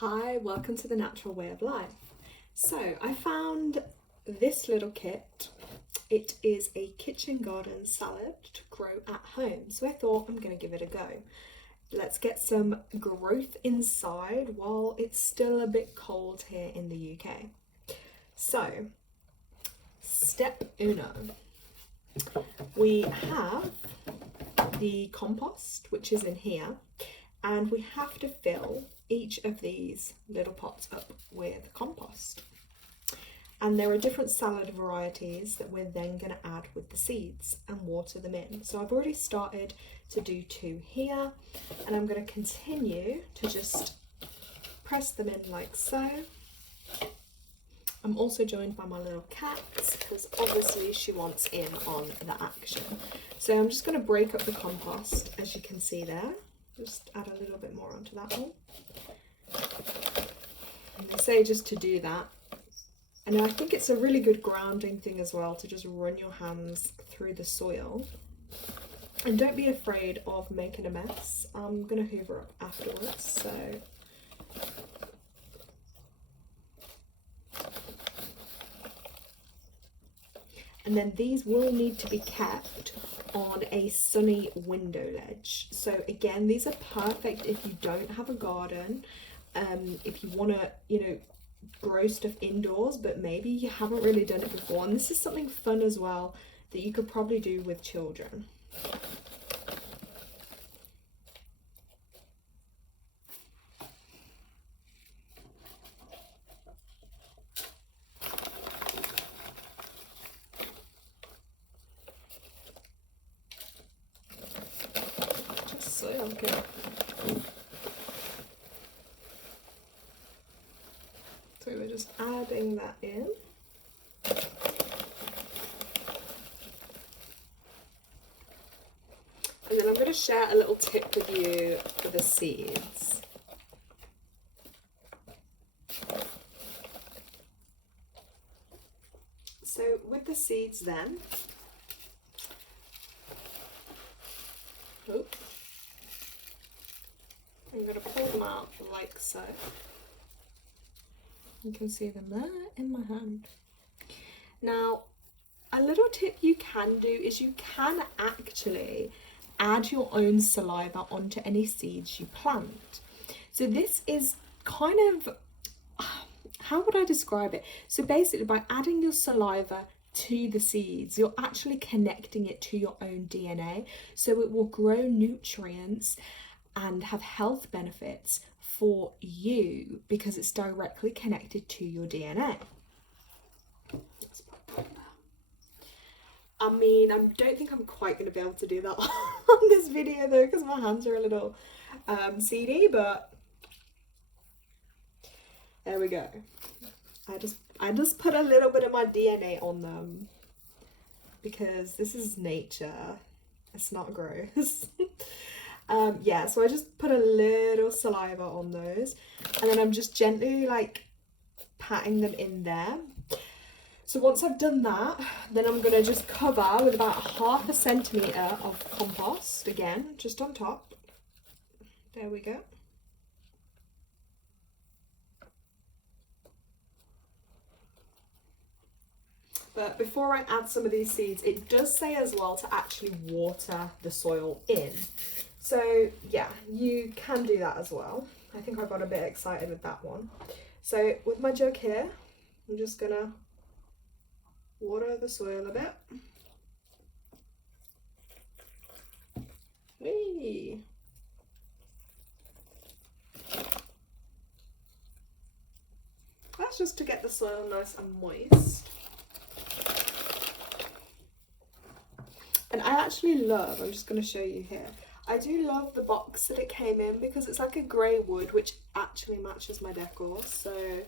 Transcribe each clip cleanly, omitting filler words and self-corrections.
Hi, welcome to the Natural Way of Life. So I found this little kit. It is a kitchen garden salad to grow at home. So I thought I'm going to give it a go. Let's get some growth inside while it's still a bit cold here in the UK. So, step uno. We have the compost, which is in here, and we have to fill each of these little pots up with compost. And there are different salad varieties that we're then going to add with the seeds and water them in. So I've already started to do 2 here, and I'm going to continue to just press them in like so. I'm also joined by my little cat because obviously she wants in on the action. So I'm just going to break up the compost, as you can see there. Just add a little bit more onto that one. And they say just to do that. And I think it's a really good grounding thing as well, to just run your hands through the soil. And don't be afraid of making a mess. I'm going to hoover up afterwards, so... And then these will need to be kept on a sunny window ledge. So again, these are perfect if you don't have a garden, if you want to, grow stuff indoors, but maybe you haven't really done it before. And this is something fun as well that you could probably do with children. Okay. So we're just adding that in. And then I'm going to share a little tip with you for the seeds. So with the seeds then, I'm going to pull them out like so. You can see them there in my hand. Now, a little tip you can do is you can actually add your own saliva onto any seeds you plant. So this is kind of, how would I describe it? So basically by adding your saliva to the seeds, you're actually connecting it to your own DNA. So it will grow nutrients and have health benefits for you because it's directly connected to your DNA. I mean, I don't think I'm quite going to be able to do that on this video though, because my hands are a little seedy, but there we go. I just put a little bit of my DNA on them because this is nature. It's not gross. Yeah, so I just put a little saliva on those, and then I'm just gently like patting them in there. So once I've done that, then I'm going to just cover with about 1/2 centimetre of compost, again, just on top. There we go. But before I add some of these seeds, it does say as well to actually water the soil in. So yeah, you can do that as well. I think I got a bit excited with that one. So with my jug here, I'm just gonna water the soil a bit. Whee! That's just to get the soil nice and moist. And I actually love, I'm just going to show you here, I do love the box that it came in because it's like a grey wood which actually matches my decor, so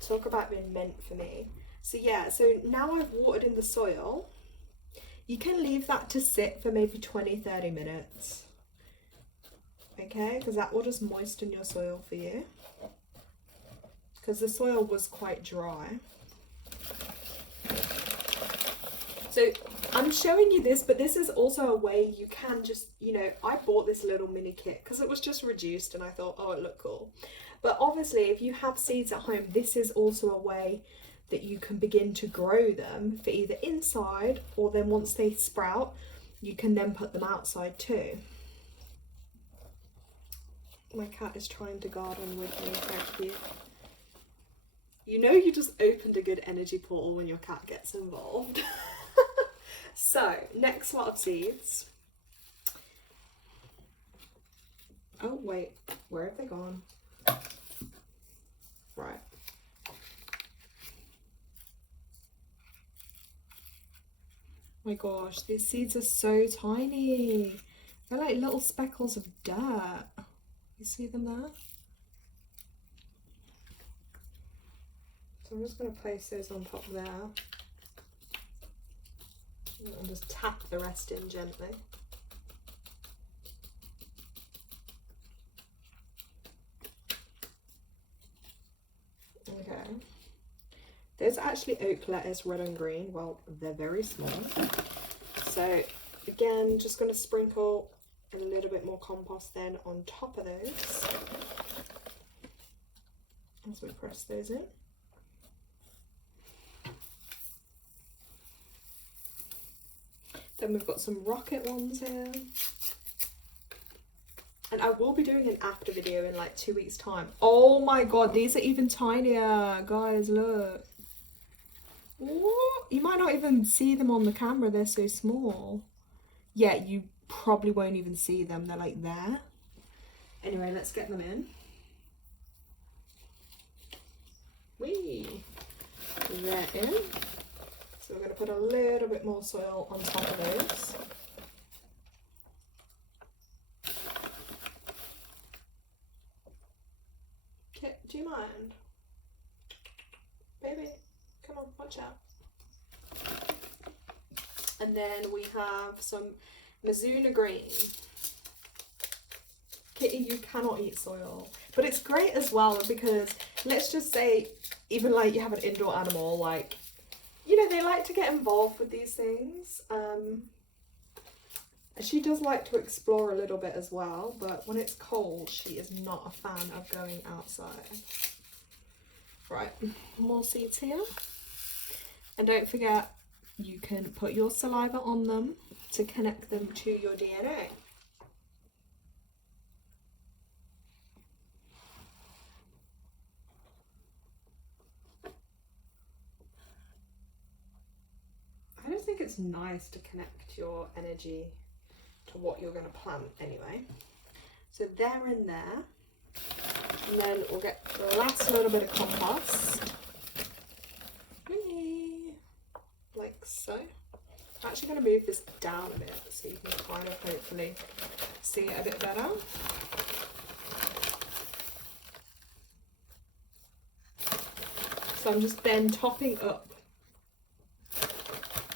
talk about being meant for me. So yeah, so now I've watered in the soil, you can leave that to sit for maybe 20-30 minutes, okay, because that will just moisten your soil for you, because the soil was quite dry. So I'm showing you this, but this is also a way you can just, you know, I bought this little mini kit because it was just reduced and I thought, oh, it looked cool. But obviously, if you have seeds at home, this is also a way that you can begin to grow them for either inside, or then once they sprout, you can then put them outside too. My cat is trying to garden with me. Thank you. You know you just opened a good energy portal when your cat gets involved. So, next lot of seeds. Oh wait, where have they gone? Right. My gosh, these seeds are so tiny. They're like little speckles of dirt. You see them there? So I'm just going to place those on top there. And just tap the rest in gently. Okay. There's actually oak lettuce, red and green. Well, they're very small. So again, just going to sprinkle a little bit more compost then on top of those as we press those in. Then we've got some rocket ones here. And I will be doing an after video in like 2 weeks' time. Oh my god, these are even tinier. Guys, look. What? You might not even see them on the camera, they're so small. Yeah, you probably won't even see them, they're like there. Anyway, let's get them in. Whee! They're in. So we're going to put a little bit more soil on top of those. Kit, do you mind? Baby, come on, watch out. And then we have some Mizuna green. Kitty, you cannot eat soil. But it's great as well because let's just say, even like you have an indoor animal, like, you know, they like to get involved with these things. She does like to explore a little bit as well, but when it's cold, she is not a fan of going outside. Right, more seeds here. And don't forget, you can put your saliva on them to connect them to your DNA. I just think it's nice to connect your energy to what you're going to plant anyway. So they're in there. And then we'll get the last little bit of compost. Whee! Like so. I'm actually going to move this down a bit so you can kind of hopefully see it a bit better. So I'm just then topping up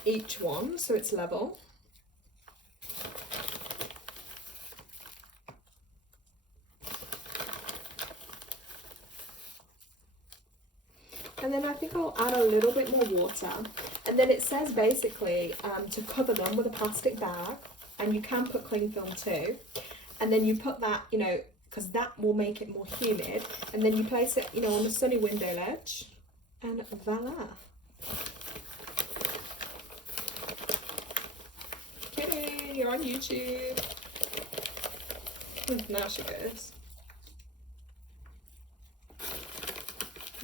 each one so it's level. And then I think I'll add a little bit more water. And then it says basically to cover them with a plastic bag, and you can put clingfilm too. And then you put that, you know, because that will make it more humid. And then you place it, you know, on the sunny window ledge, and voila. Kitty, you're on YouTube. Now she goes.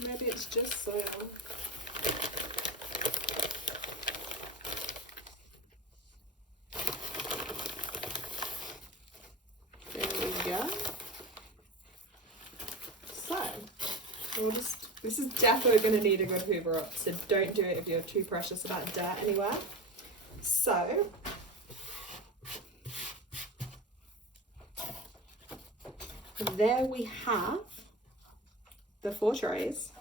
Maybe it's just soil. There we go. So, we'll just, this is definitely going to need a good hoover up, so don't do it if you're too precious about dirt anywhere. So, there we have the 4 trays.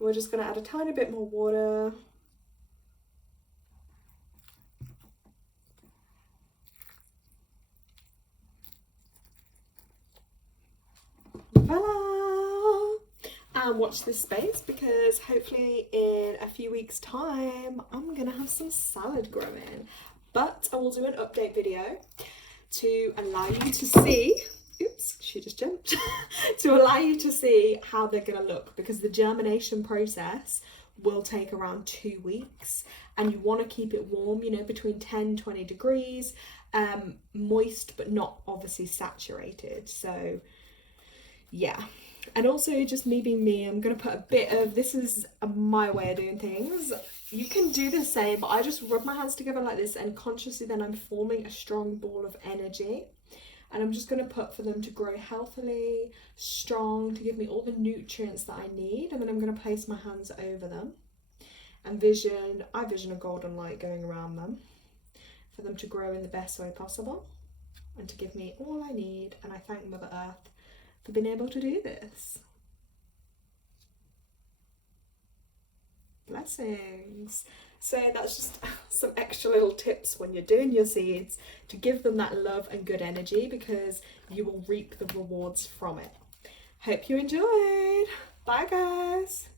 We're just going to add a tiny bit more water. Voila! and watch this space, because hopefully in a few weeks time I'm gonna have some salad growing. But I will do an update video to allow you to see, oops, she just jumped, to allow you to see how they're gonna look, because the germination process will take around 2 weeks, and you want to keep it warm, you know, between 10-20 degrees, moist but not obviously saturated. So yeah, and also just me being me, I'm gonna put a bit of, this is my way of doing things, you can do the same, but I just rub my hands together like this, and consciously then I'm forming a strong ball of energy, and I'm just going to put for them to grow healthily, strong, to give me all the nutrients that I need. And then I'm going to place my hands over them and I vision a golden light going around them for them to grow in the best way possible and to give me all I need. And I thank Mother Earth for being able to do this. Blessings. So that's just some extra little tips when you're doing your seeds, to give them that love and good energy, because you will reap the rewards from it. Hope you enjoyed. Bye guys.